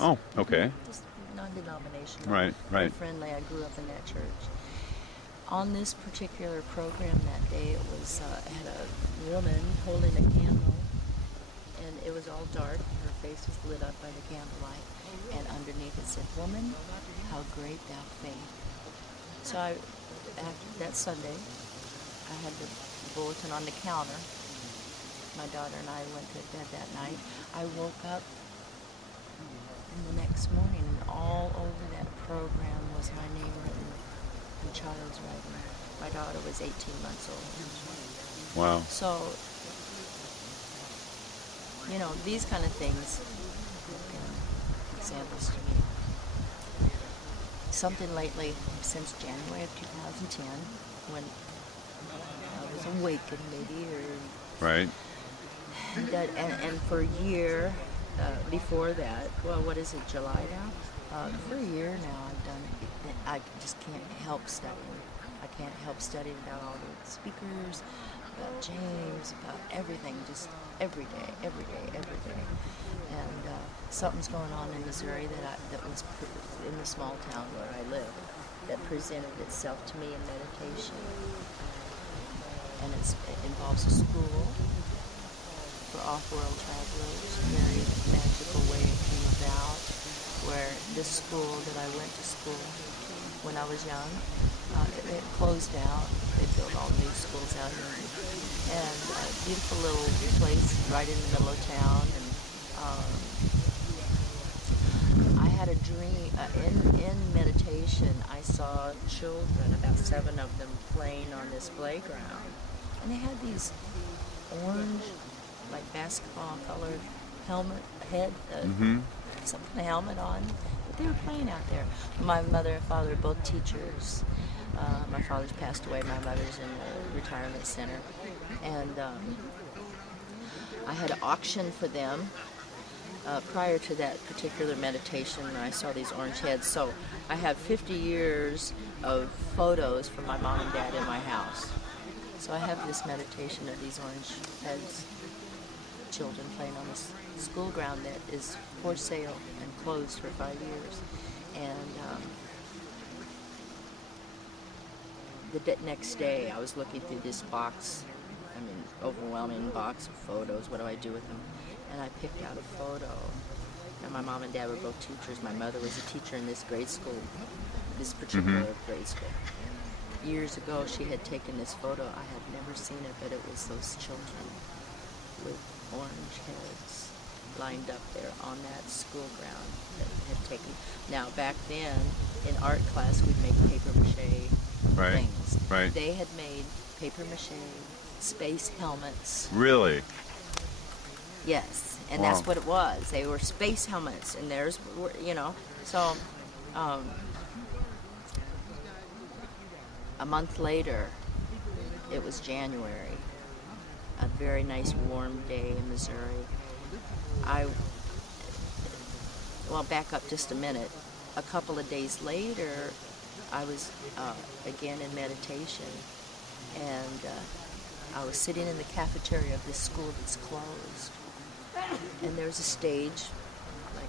Oh, okay. Just non-denominational. Right, Very right. friendly. I grew up in that church. On this particular program that day, it was had a woman holding a candle, and it was all dark. Her face was lit up by the candlelight, and underneath it said, "Woman, how great thou faith." So after that Sunday, I had the bulletin on the counter. My daughter and I went to bed that night. I woke up and the next morning, and all over that program was my name written in child's writing. My daughter was 18 months old. Wow. So, these kind of things have been examples to me. Something lately, since January of 2010, when I was awakened maybe, or Right. that, and for a year before that, well, what is it, July now? For a year now, I've done it. I just can't help studying. I can't help studying about all the speakers, about James, about everything, just every day. And something's going on in Missouri that was in the small town where I live, that presented itself to me in meditation. And it involves a school for off-world travelers. A very magical way it came about, where this school that I went to school when I was young, it closed out. They built all new schools out here, and a beautiful little place right in the middle of town. And I had a dream in meditation. I saw children, about 7 of them, playing on this playground, and they had these orange, like basketball colored some kind of helmet on, but they were playing out there. My mother and father are both teachers. My father's passed away. My mother's in a retirement center, and I had an auction for them prior to that particular meditation. I saw these orange heads, so I have 50 years of photos from my mom and dad in my house. So I have this meditation of these orange heads, children playing on this school ground that is for sale and closed for 5 years. And the next day I was looking through this box, overwhelming box of photos. What do I do with them? And I picked out a photo. And my mom and dad were both teachers. My mother was a teacher in this grade school, this particular grade school. Years ago, she had taken this photo. I had never seen it, but it was those children with orange heads lined up there on that school ground that had taken. Now, back then, in art class, we'd make paper mache things. Right. They had made paper mache space helmets. Really? Yes, and Wow. that's what it was. They were space helmets, and theirs were, so a month later, it was January, a very nice warm day in Missouri. Back up just a minute. A couple of days later, I was again in meditation, and I was sitting in the cafeteria of this school that's closed. And there's a stage, like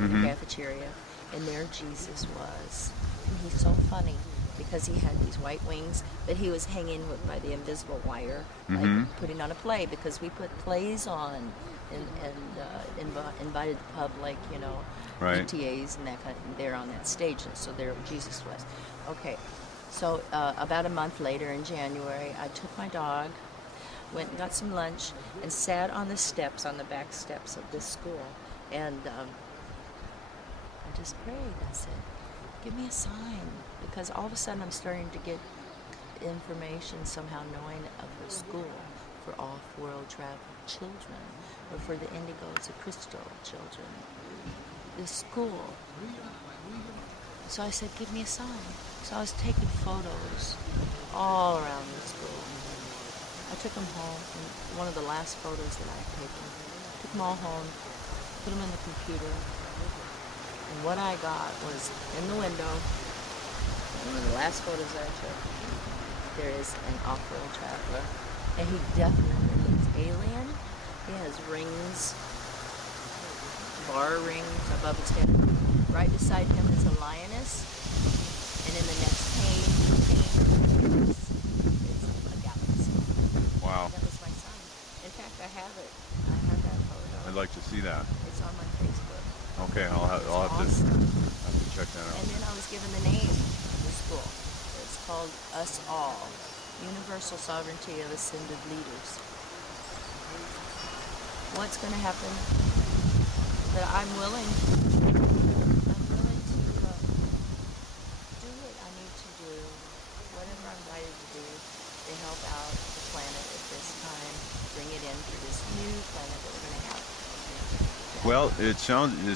in the cafeteria, and there Jesus was. And he's so funny because he had these white wings, but he was hanging by the invisible wire, like putting on a play, because we put plays on and invited the public, Right. PTAs and that kind of, they're on that stage, and so there Jesus was. Okay, so about a month later in January, I took my dog, went and got some lunch, and sat on the steps, on the back steps of this school, and I just prayed. I said, give me a sign, because all of a sudden I'm starting to get information, somehow knowing of the school for off-world travel children, or for the indigos, the crystal children, the school. So I said, give me a sign. So I was taking photos all around the school. I took them home, and one of the last photos that I had taken, took them all home, put them in the computer, and what I got was in the window, one of the last photos I took, there is an off-world traveler, and he definitely looks alien. He has rings bar rings above its head. Right beside him is a lioness, and in the next pane is a galaxy. Wow. That was my son. In fact, I have it. I have that photo. I'd like to see that. It's on my Facebook. Okay, I'll have Awesome. to check that out. And then I was given the name of the school. It's called Us All, Universal Sovereignty of Ascended Leaders. What's going to happen? That I'm willing to do what I need to do, whatever I'm invited to do, to help out the planet at this time, bring it in for this new planet that we're going to have. Well, it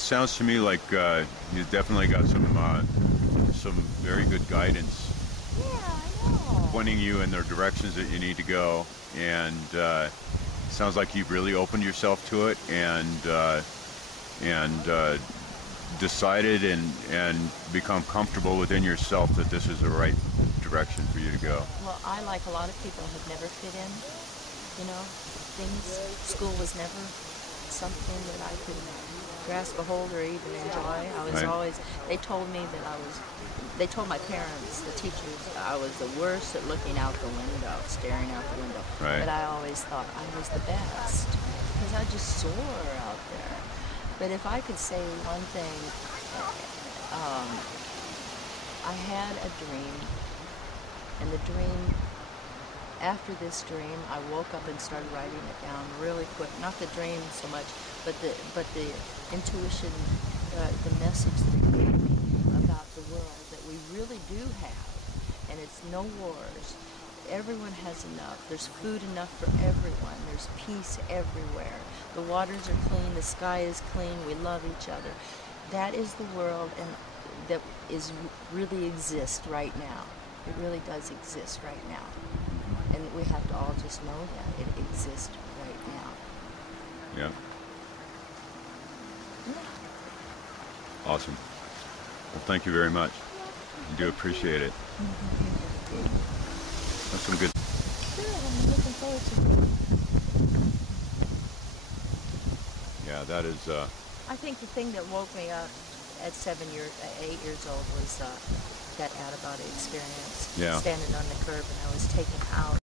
sounds to me like you definitely got some very good guidance, Yeah, I know. pointing you in the directions that you need to go, and sounds like you've really opened yourself to it and decided and become comfortable within yourself that this is the right direction for you to go. Well, I, like a lot of people, have never fit in. School was never something that I could grasp a hold or even enjoy. I was always, they told my parents, the teachers, I was the worst at looking out the window, staring out the window. Right. But I always thought I was the best because I just soar out there. But if I could say one thing, I had a dream, and the dream, after this dream, I woke up and started writing it down really quick. Not the dream so much, but the intuition, the message that it gave me about the world that we really do have, and it's no wars. Everyone has enough. There's food enough for everyone. There's peace everywhere. The waters are clean. The sky is clean. We love each other. That is the world, and that is really exists right now. It really does exist right now. And we have to all just know that it exists right now. Yeah. Yeah. Awesome. Well, thank you very much. I do appreciate it. That's some good. Good. I'm looking forward to it. Yeah, that is. I think the thing that woke me up at 8 years old was that out-of-body experience. Yeah. Standing on the curb, and I was taken out